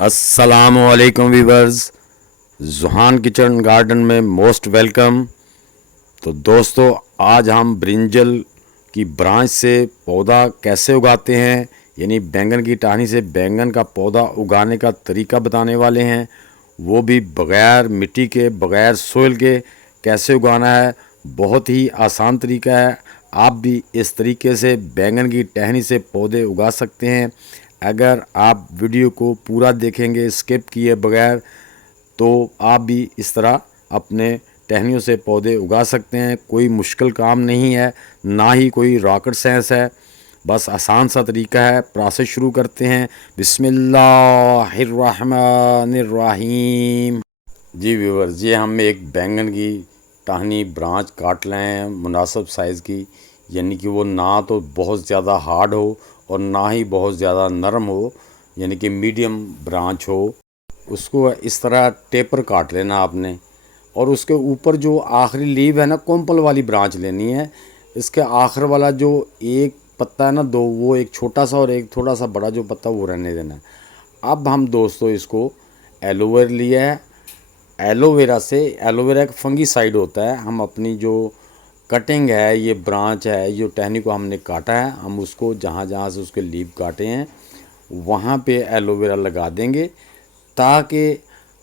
अस्सलामुअलैकुम viewers, जुहान kitchen garden में most welcome. तो दोस्तों, आज हम ब्रिंजल की ब्रांच से पौधा कैसे उगाते हैं, यानी बैंगन की टहनी से बैंगन का पौधा उगाने का तरीका बताने वाले हैं। वो भी बग़ैर मिट्टी के, बग़ैर सोइल के कैसे उगाना है। बहुत ही आसान तरीका है। आप भी इस तरीके से बैंगन की टहनी से पौधे उगा सकते हैं। अगर आप वीडियो को पूरा देखेंगे स्किप किए बगैर, तो आप भी इस तरह अपने टहनियों से पौधे उगा सकते हैं। कोई मुश्किल काम नहीं है, ना ही कोई रॉकेट साइंस है, बस आसान सा तरीका है। प्रोसेस शुरू करते हैं। बिस्मिल्लाहिर्रहमानिर्रहीम। जी व्यूअर्स, ये हम एक बैंगन की टहनी ब्रांच काट रहे हैं मुनासिब साइज़ की, यानी कि वो ना तो बहुत ज़्यादा हार्ड हो और ना ही बहुत ज़्यादा नरम हो, यानी कि मीडियम ब्रांच हो। उसको इस तरह टेपर काट लेना आपने, और उसके ऊपर जो आखिरी लीव है ना, कोम्पल वाली ब्रांच लेनी है। इसके आखिर वाला जो एक पत्ता है ना, दो, वो एक छोटा सा और एक थोड़ा सा बड़ा जो पत्ता, वो रहने देना है। अब हम दोस्तों इसको एलोवेरा लिया है। एलोवेरा से, एलोवेरा एक फंगीसाइड होता है। हम अपनी जो कटिंग है, ये ब्रांच है, जो टहनी को हमने काटा है, हम उसको जहाँ जहाँ से उसके लीव काटे हैं वहाँ पे एलोवेरा लगा देंगे, ताकि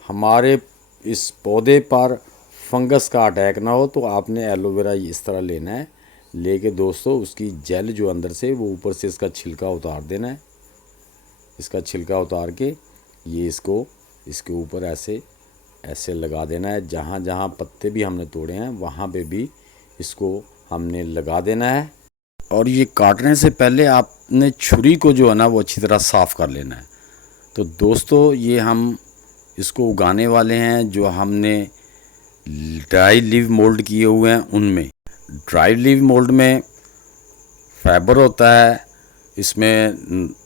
हमारे इस पौधे पर फंगस का अटैक ना हो। तो आपने एलोवेरा इस तरह लेना है। लेके दोस्तों उसकी जेल जो अंदर से, वो ऊपर से इसका छिलका उतार देना है। इसका छिलका उतार के ये इसको इसके ऊपर ऐसे ऐसे लगा देना है। जहाँ जहाँ पत्ते भी हमने तोड़े हैं वहाँ पे भी इसको हमने लगा देना है। और ये काटने से पहले आपने छुरी को जो है ना, वो अच्छी तरह साफ़ कर लेना है। तो दोस्तों, ये हम इसको उगाने वाले हैं जो हमने ड्राई लीव मोल्ड किए हुए हैं उनमें। ड्राई लीव मोल्ड में फाइबर होता है, इसमें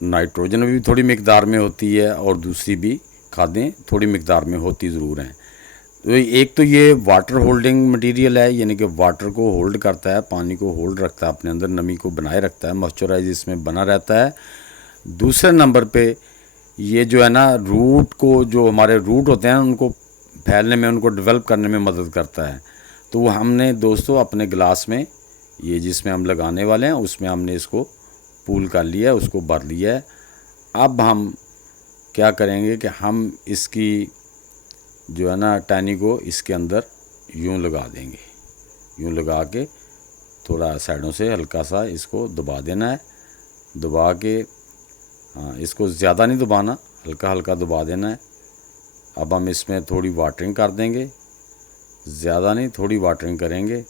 नाइट्रोजन भी थोड़ी मिकदार में होती है और दूसरी भी खादें थोड़ी मिकदार में होती ज़रूर हैं। तो एक तो ये वाटर होल्डिंग मटेरियल है, यानी कि वाटर को होल्ड करता है, पानी को होल्ड रखता है अपने अंदर, नमी को बनाए रखता है, मॉइस्चराइज इसमें बना रहता है। दूसरे नंबर पे ये जो है ना, रूट को, जो हमारे रूट होते हैं उनको फैलने में, उनको डेवलप करने में मदद करता है। तो वो हमने दोस्तों अपने गिलास में, ये जिसमें हम लगाने वाले हैं उसमें हमने इसको पूल कर लिया है, उसको भर लिया है। अब हम क्या करेंगे कि हम इसकी जो है ना टहनी को इसके अंदर यूं लगा देंगे। यूं लगा के थोड़ा साइडों से हल्का सा इसको दबा देना है। दबा के, हाँ, इसको ज़्यादा नहीं दबाना, हल्का हल्का दबा देना है। अब हम इसमें थोड़ी वाटरिंग कर देंगे, ज़्यादा नहीं, थोड़ी वाटरिंग करेंगे,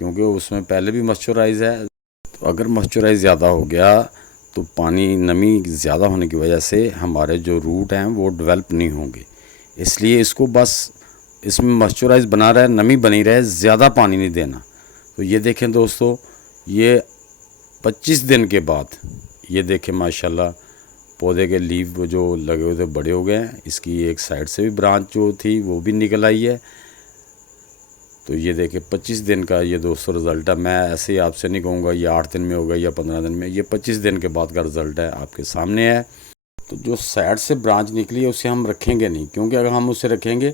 क्योंकि उसमें पहले भी मॉइस्चराइज है। तो अगर मॉइस्चराइज ज़्यादा हो गया तो पानी, नमी ज़्यादा होने की वजह से हमारे जो रूट हैं वो डेवलप नहीं होंगे। इसलिए इसको बस इसमें मॉइस्चराइज बना रहे, नमी बनी रहे, ज़्यादा पानी नहीं देना। तो ये देखें दोस्तों, ये 25 दिन के बाद ये देखें माशाल्लाह पौधे के लीव जो लगे हुए थे बड़े हो गए हैं। इसकी एक साइड से भी ब्रांच जो थी वो भी निकल आई है। तो ये देखिए 25 दिन का ये दोस्तों रिज़ल्ट है। मैं ऐसे ही आपसे नहीं कहूँगा ये 8 दिन में होगा या 15 दिन में, ये 25 दिन के बाद का रिज़ल्ट है, आपके सामने है। तो जो साइड से ब्रांच निकली है उसे हम रखेंगे नहीं, क्योंकि अगर हम उसे रखेंगे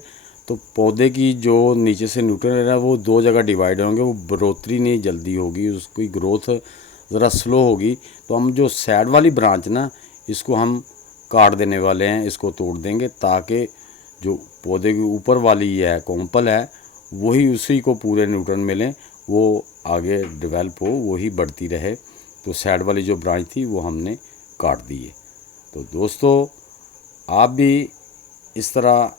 तो पौधे की जो नीचे से न्यूट्रिएंट है वो दो जगह डिवाइड होंगे, वो बढ़ोतरी नहीं जल्दी होगी, उसकी ग्रोथ ज़रा स्लो होगी। तो हम जो साइड वाली ब्रांच ना, इसको हम काट देने वाले हैं, इसको तोड़ देंगे, ताकि जो पौधे के ऊपर वाली है कोम्पल है, वही उसी को पूरे न्यूट्रन मिलें, वो आगे डेवलप हो, वही बढ़ती रहे। तो साइड वाली जो ब्रांच थी वो हमने काट दी है। तो दोस्तों, आप भी इस तरह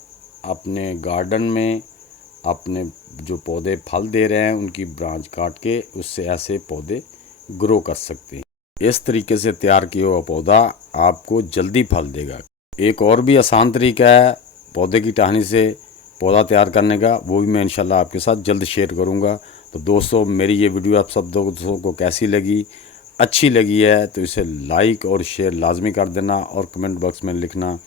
अपने गार्डन में अपने जो पौधे फल दे रहे हैं उनकी ब्रांच काट के उससे ऐसे पौधे ग्रो कर सकते हैं। इस तरीके से तैयार किया हुआ पौधा आपको जल्दी फल देगा। एक और भी आसान तरीका है पौधे की टहनी से पौधा तैयार करने का, वो भी मैं इंशाल्लाह आपके साथ जल्द शेयर करूंगा। तो दोस्तों, मेरी ये वीडियो आप सब दोस्तों को कैसी लगी, अच्छी लगी है तो इसे लाइक और शेयर लाजमी कर देना, और कमेंट बॉक्स में लिखना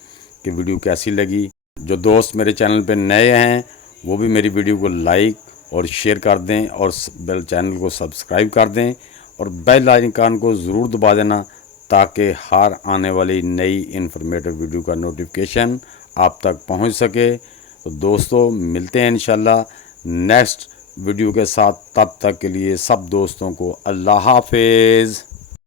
कि वीडियो कैसी लगी। जो दोस्त मेरे चैनल पे नए हैं वो भी मेरी वीडियो को लाइक और शेयर कर दें, और बेल चैनल को सब्सक्राइब कर दें, और बेल आइकन को ज़रूर दबा देना, ताकि हर आने वाली नई इन्फॉर्मेटिव वीडियो का नोटिफिकेशन आप तक पहुंच सके। तो दोस्तों मिलते हैं इंशाल्लाह नेक्स्ट वीडियो के साथ। तब तक के लिए सब दोस्तों को अल्लाह हाफिज़।